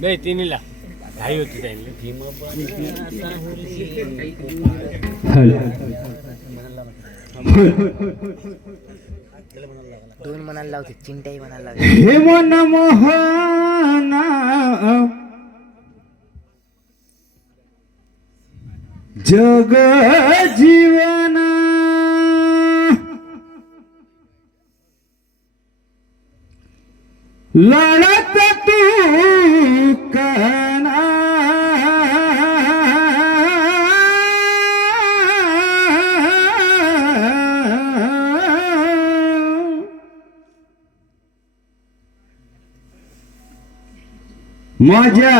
नाही तिन्हीला घाई होती त्यांनी. दोन म्हणायला लावते, चिंट्याही म्हणायला लावते. हे मन मोहना जग जीवन लढत तू कना माझ्या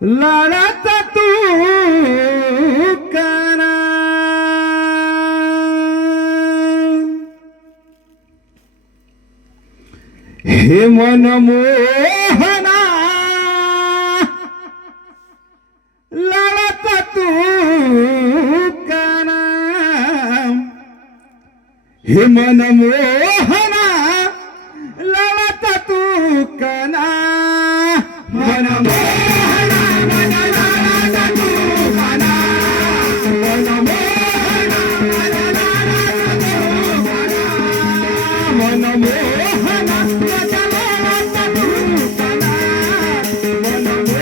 लढत तू कना हे मन मोहना लढत तू कना हे मन मोहना लढत तू कना मन मोहना मन लढत तू कना मन मोहना मन लढत तू कना मन मोहना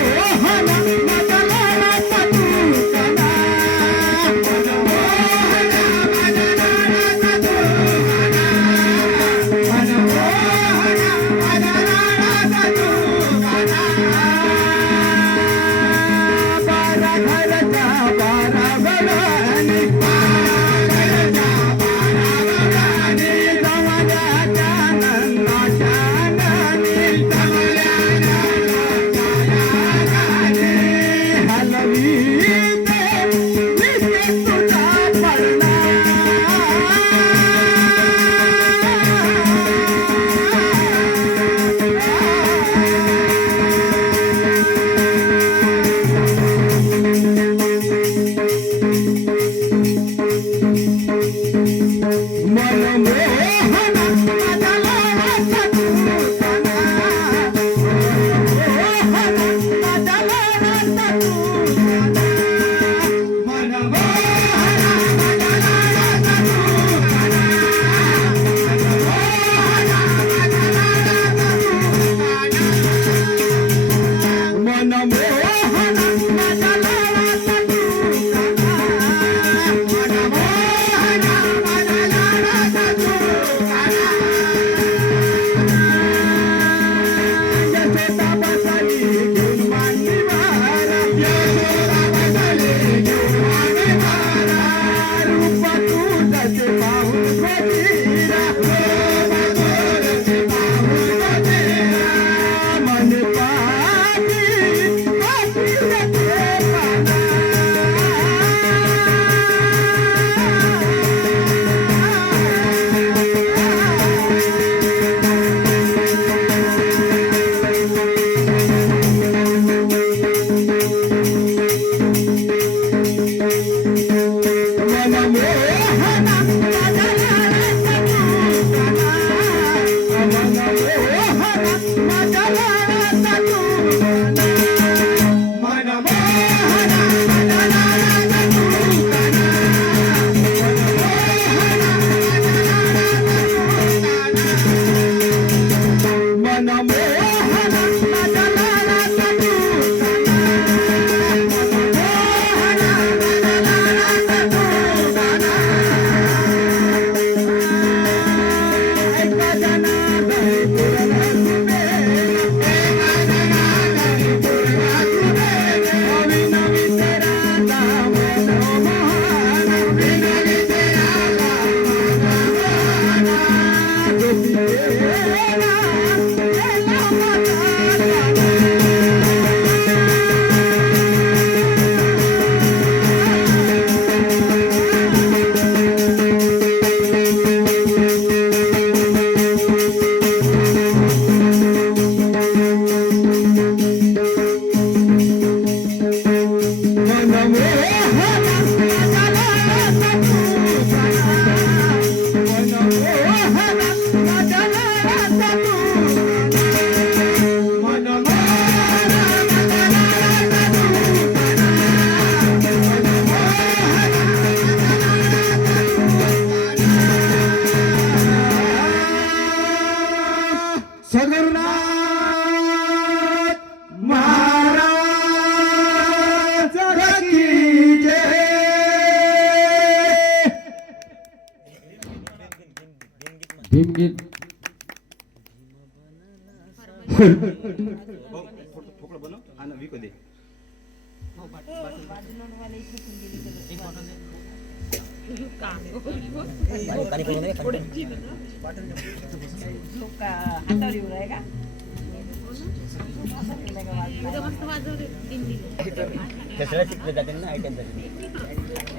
गीत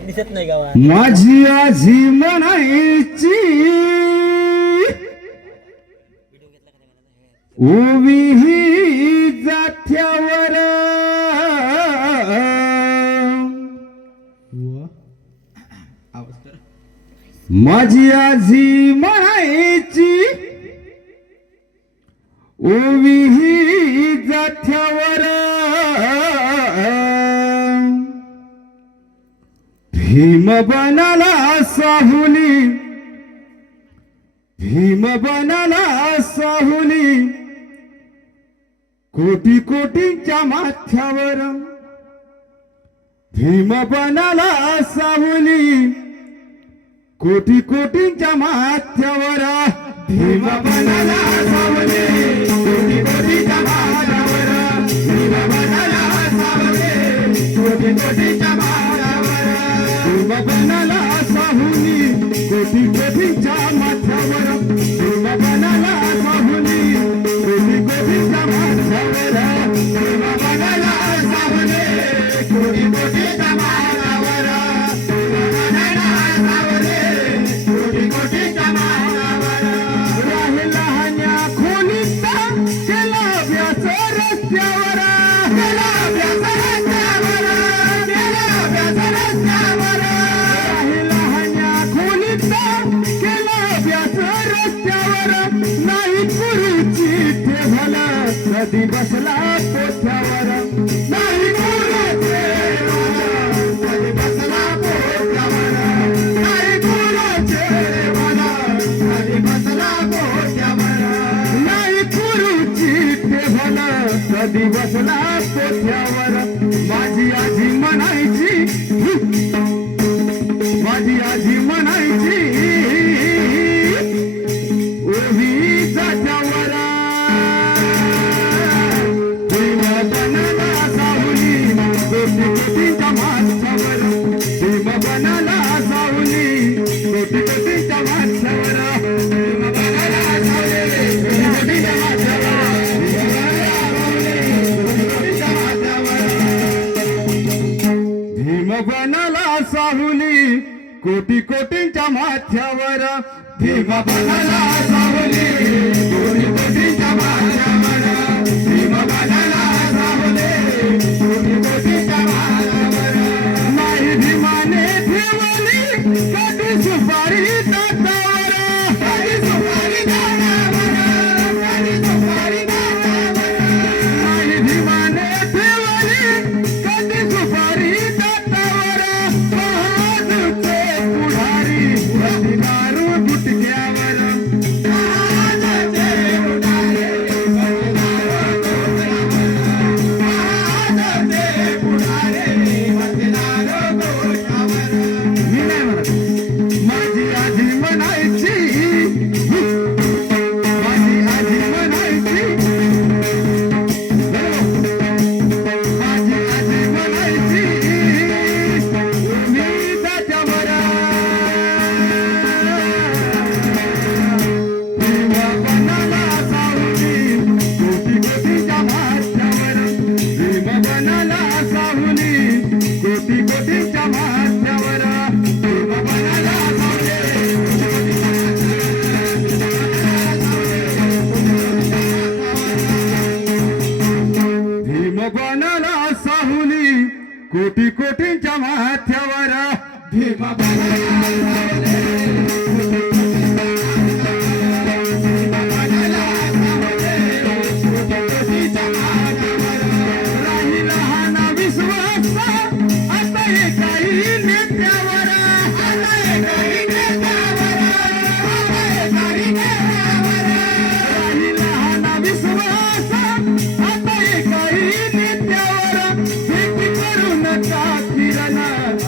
दिसत नाही गावात. माझी आजी म्हणायची उभी ही जाथ्यावर माझी आजी म्हणायची उभी ही जाथ्यावर भीम बनाला साहुली भीम बनाला साहुली कोटी कोटींच्या माथ्यावर भीम बनाला साहुली कोटी कोटींच्या माथ्यावर भीम बनाला साहुली कोटी कोटींच्या माथ्यावर भीम बनाला साहुली कोटी कोटींच्या माथ्यावर भीम बनाला साहुली कोटी कोटींच्या माथ्यावर भीम बनाला साहुली कोटी कोटींच्या माथ्यावर भीम बनाला साहुली कोटी कोटींच्या माथ्यावर भीम बनाला साहुली कोटी कोटींच्या माथ्यावर राहिला हन्या खोलीत केला व्यास रस्त्यावर केला व्यास रस्त्यावर केला व्यास रस्त्यावर राहिला हन्या खोलीत केला व्यास रस्त्यावर नाही गुरुची ठेवल कधी बसला पोथ्यावर नाही गुरुचे कधी बसला पोथ्यावर नाही गुरुचे कधी बसला पोथ्यावर नाही गुरुची ठेवल कधी बसला पोथ्यावर माझी आजी म्हणायची माझी आजी म्हणायची उभी जात्यावर भीम बनाला साहुली कोटी कोटींच्या माथ्यावर भीम बनाला साहुली कोटी कोटींच्या माथ्यावर भीम बनाला साहुली कोटी कोटींच्या माथ्यावर भीम बनाला साहुली कोटी कोटींच्या माथ्यावर भीम बनाला साहुली कोटी कोटींच्या माथ्यावर भीम बनाला साहुली कोटी कोटींच्या माथ्यावर नाही भीमाने ठेवली कधी सुपारी दातावर कधी सुपारी दातावर कधी सुपारी दातावर नाही भीमाने ठेवली कधी सुपारी दातावर महादूतचे पुढारी कधी दारू गुटक्यावर महादूतचे पुढारी कधी दारू गुटक्यावर महादूतचे पुढारी कधी दारू गुटक्यावर मी नाही म्हणत माझी आजी म्हणायची माझी आजी म्हणायची माझी आजी म्हणायची मी त्याच्यावर भीम बनाला साहुली कोटी कोटीच्या माथ्यावर भीम बनाला साहुली कोटी कोटीच्या माथ्यावर भीम बनाला भीम बनाला साहुली कोटी कोटींच्या माथ्यावर भीम राहिला हा ना विश्वास आता हे काही नेत्यावर आता हे काही नेत्यावर आता हे काही नेत्यावर राहिला हा ना विश्वास आता हे काही नेत्यावर भेटी करून का फिरला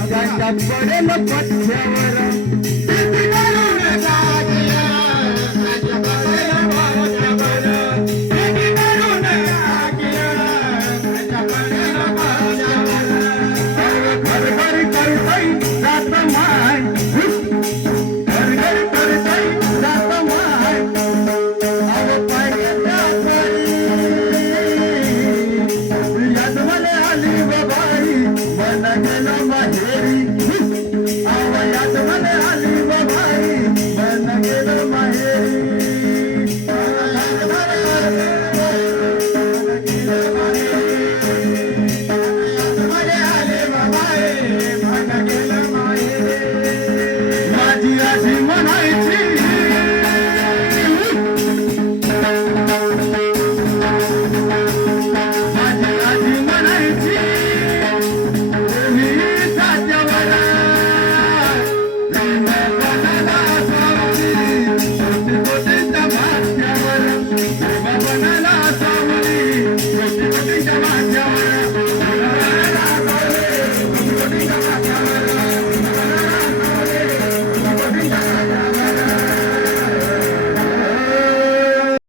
त्यांच्या पडेल पथ्यावर